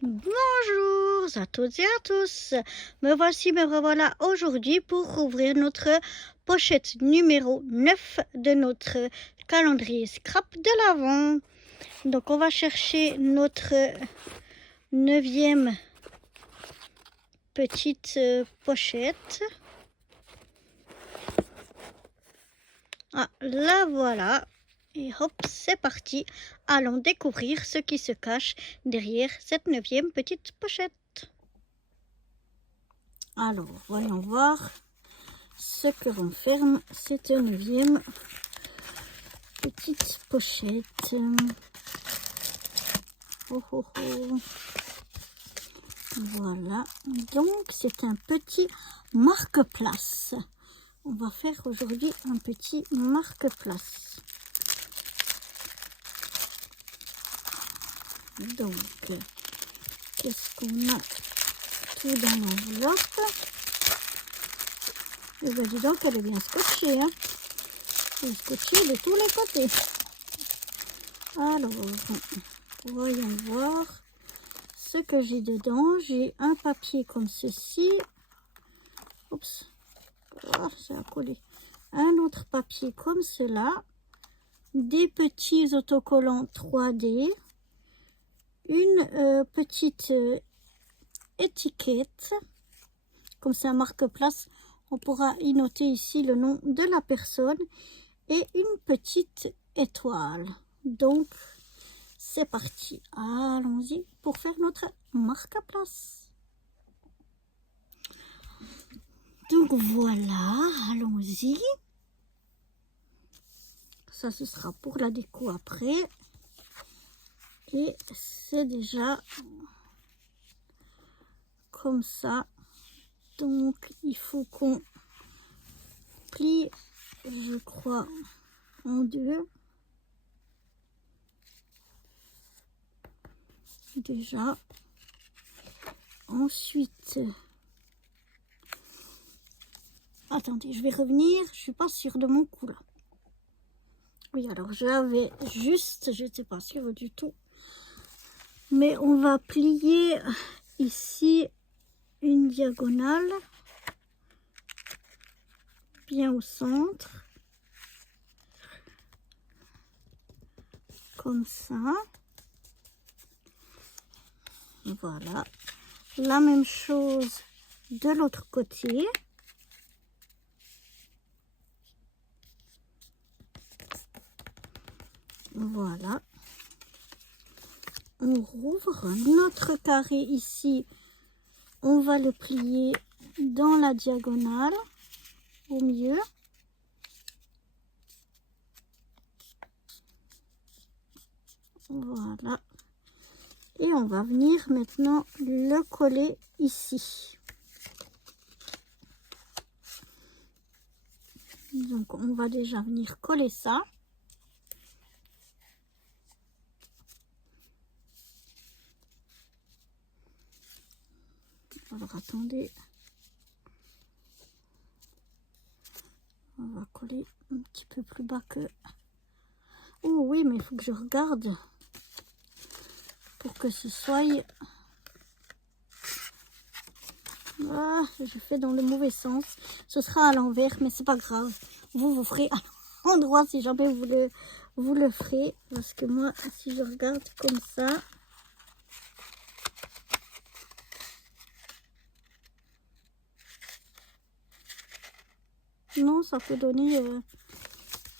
Bonjour à toutes et à tous. Me revoilà aujourd'hui pour ouvrir notre pochette numéro 9 de notre calendrier scrap de l'Avent. Donc on va chercher notre 9e petite pochette. Ah, la voilà. Et hop, c'est parti. Allons découvrir ce qui se cache derrière cette 9e petite pochette. Alors, voyons voir ce que renferme cette 9e petite pochette. Oh, oh, oh. Voilà, donc c'est un petit marque-place. On va faire aujourd'hui un petit marque-place. Donc, qu'est-ce qu'on a tout dans l'enveloppe? Et bien dis donc, elle est bien scotchée, hein? Elle est scotchée de tous les côtés. Alors, voyons voir ce que j'ai dedans. J'ai un papier comme ceci. Oups, oh, ça a collé. Un autre papier comme cela. Des petits autocollants 3D. Une petite étiquette. Comme c'est un marque-place, on pourra y noter ici le nom de la personne. Et une petite étoile. Donc, c'est parti. Allons-y pour faire notre marque-place. Donc voilà, allons-y. Ça, ce sera pour la déco après. Et c'est déjà comme ça. Donc, il faut qu'on plie, je crois, en deux. Déjà. Ensuite, attendez, je vais revenir. Je suis pas sûre de mon coup là. Oui, alors j'avais juste, je n'étais pas sûre du tout. Mais on va plier ici une diagonale bien au centre. Comme ça. Voilà. La même chose de l'autre côté. Voilà. On rouvre notre carré ici. On va le plier dans la diagonale au milieu. Voilà. Et on va venir maintenant le coller ici. Donc on va déjà venir coller ça. Alors attendez. On va coller un petit peu plus bas que... Oh oui, mais il faut que je regarde pour que ce soit... Ah, je fais dans le mauvais sens. Ce sera à l'envers, mais c'est pas grave. Vous ferez à l'endroit si jamais vous le ferez. Parce que moi, si je regarde comme ça... Non, ça peut donner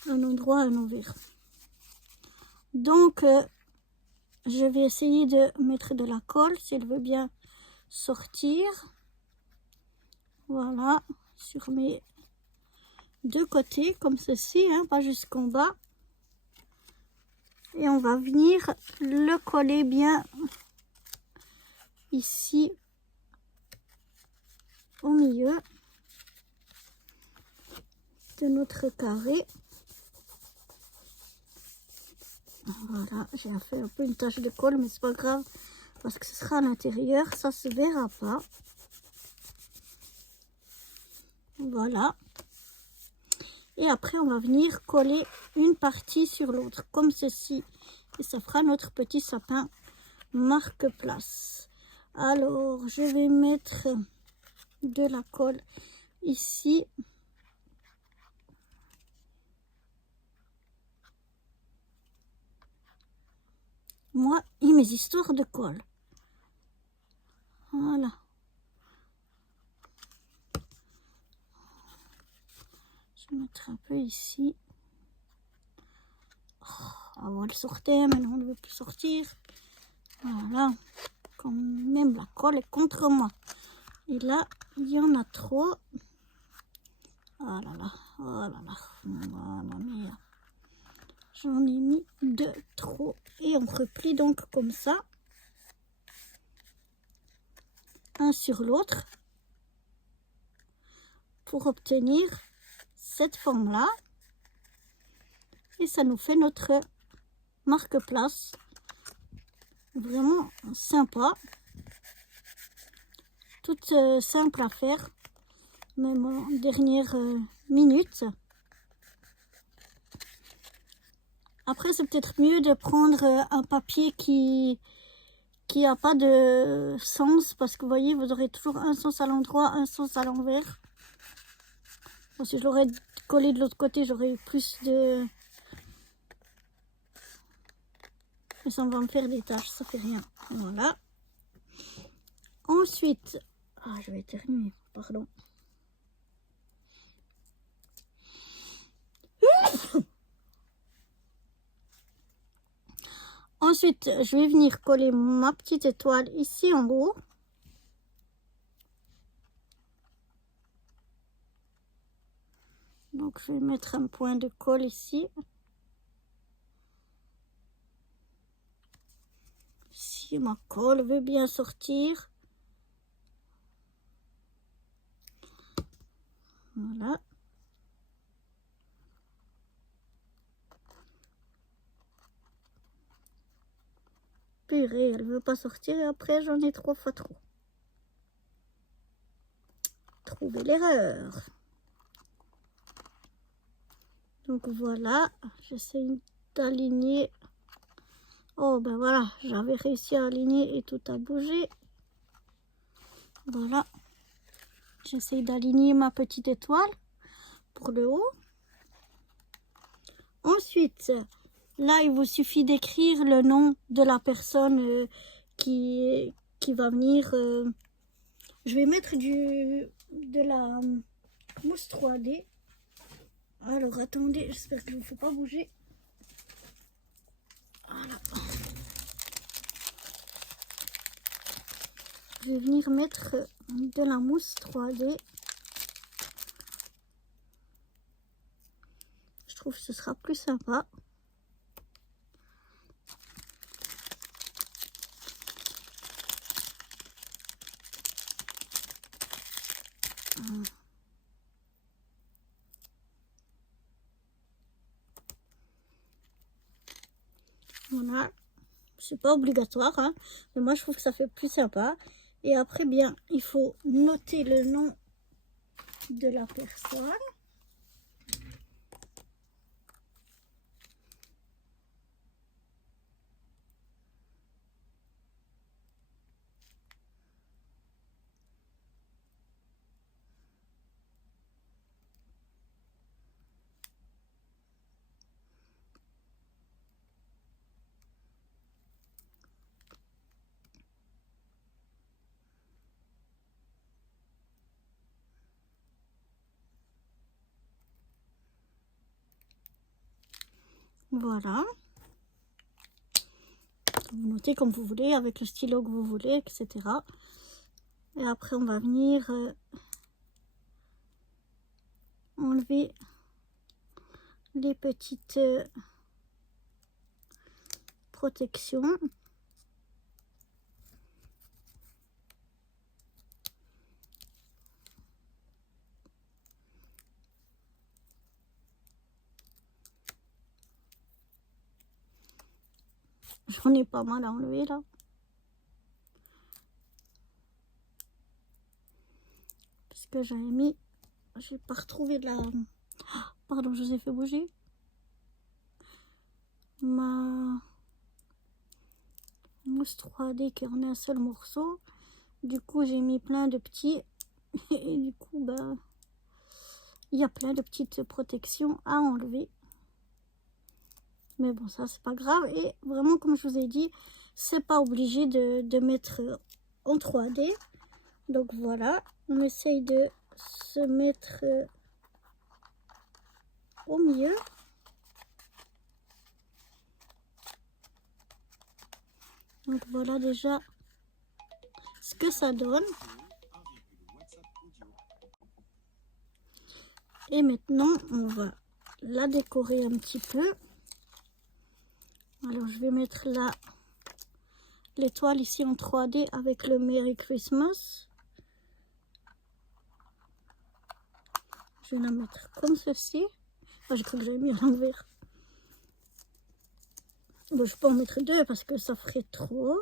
un endroit à l'envers. Donc, je vais essayer de mettre de la colle, si elle veut bien sortir. Voilà, sur mes deux côtés, comme ceci, hein, pas jusqu'en bas. Et on va venir le coller bien ici, au milieu de notre carré. Voilà, j'ai fait un peu une tache de colle, mais c'est pas grave parce que ce sera à l'intérieur, ça se verra pas. Voilà. Et après, on va venir coller une partie sur l'autre, comme ceci. Et ça fera notre petit sapin marque-place. Alors, je vais mettre de la colle ici. Moi et mes histoires de colle. Voilà. Je vais mettre un peu ici. Oh, avant elle sortait, maintenant on ne veut plus sortir. Voilà. Quand même la colle est contre moi. Et là, il y en a trop. Oh là là, oh là là. Mamma mia. J'en ai mis 2 trop. Et on replie donc comme ça. Un sur l'autre. Pour obtenir cette forme-là. Et ça nous fait notre marque-place. Vraiment sympa. Toute simple à faire. Même en dernière minute. Après, c'est peut-être mieux de prendre un papier qui a pas de sens. Parce que vous voyez, vous aurez toujours un sens à l'endroit, un sens à l'envers. Bon, si je l'aurais collé de l'autre côté, j'aurais eu plus de... Mais ça va me faire des taches, ça fait rien. Voilà. Ensuite... Ah, je vais éternuer, pardon. Ensuite, je vais venir coller ma petite étoile ici en haut. Donc, je vais mettre un point de colle ici. Si ma colle veut bien sortir. Voilà. Purée, elle veut pas sortir et après j'en ai 3 fois trop. Trouver l'erreur. Donc voilà, j'essaie d'aligner. Oh ben voilà, j'avais réussi à aligner et tout a bougé. Voilà. J'essaie d'aligner ma petite étoile pour le haut. Ensuite, là, il vous suffit d'écrire le nom de la personne qui va venir. Je vais mettre de la mousse 3D. Alors, attendez, j'espère qu'il ne faut pas bouger. Voilà. Je vais venir mettre de la mousse 3D. Je trouve que ce sera plus sympa. Voilà, c'est pas obligatoire, hein, mais moi je trouve que ça fait plus sympa. Et après, bien, il faut noter le nom de la personne. Voilà. Vous notez comme vous voulez, avec le stylo que vous voulez, etc. Et après, on va venir enlever les petites protections. J'en ai pas mal à enlever là. Parce que j'avais mis... J'ai pas retrouvé de la... Pardon, je vous ai fait bouger. Ma mousse 3D qui en est un seul morceau. Du coup, j'ai mis plein de petits. Et du coup, bah, il y a plein de petites protections à enlever. Mais bon, ça, c'est pas grave. Et vraiment, comme je vous ai dit, c'est pas obligé de mettre en 3D. Donc voilà, on essaye de se mettre au milieu. Donc voilà déjà ce que ça donne. Et maintenant, on va la décorer un petit peu. Alors, je vais mettre là l'étoile ici en 3D avec le Merry Christmas. Je vais la mettre comme ceci. Oh, j'ai cru que j'avais mis à l'envers. Bon, je peux en mettre deux parce que ça ferait trop.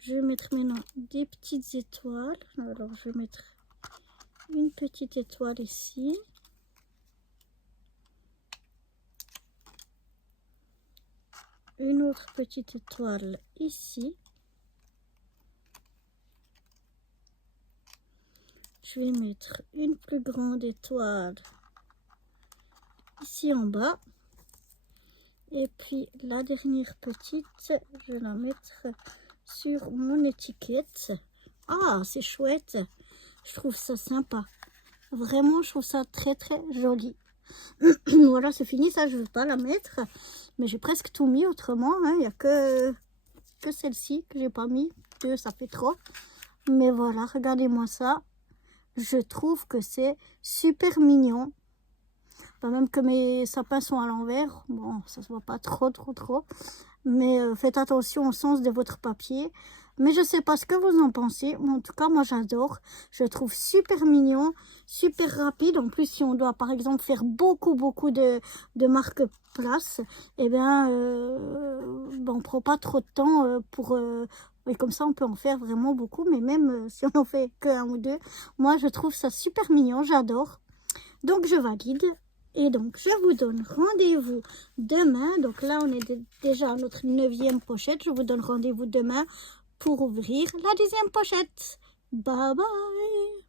Je vais mettre maintenant des petites étoiles. Alors, je vais mettre une petite étoile ici. Une autre petite étoile ici. Je vais mettre une plus grande étoile ici en bas. Et puis la dernière petite, je vais la mettre sur mon étiquette. Ah, c'est chouette. Je trouve ça sympa. Vraiment, je trouve ça très très joli. Voilà, c'est fini. Ça, je ne veux pas la mettre. Mais j'ai presque tout mis autrement. Il n'y a que celle-ci que j'ai pas mis. Que ça fait trop. Mais voilà, regardez-moi ça. Je trouve que c'est super mignon. Pas même que mes sapins sont à l'envers. Bon, ça se voit pas trop. Mais faites attention au sens de votre papier. Mais je sais pas ce que vous en pensez. Mais en tout cas, moi, j'adore. Je le trouve super mignon, super rapide. En plus, si on doit, par exemple, faire beaucoup de marque-place, eh bien, on prend pas trop de temps et comme ça, on peut en faire vraiment beaucoup. Mais même si on en fait qu'un ou deux, moi, je trouve ça super mignon. J'adore. Donc, je valide. Et donc, je vous donne rendez-vous demain. Donc là, on est déjà à notre 9e pochette. Je vous donne rendez-vous demain pour ouvrir la 10e pochette. Bye bye!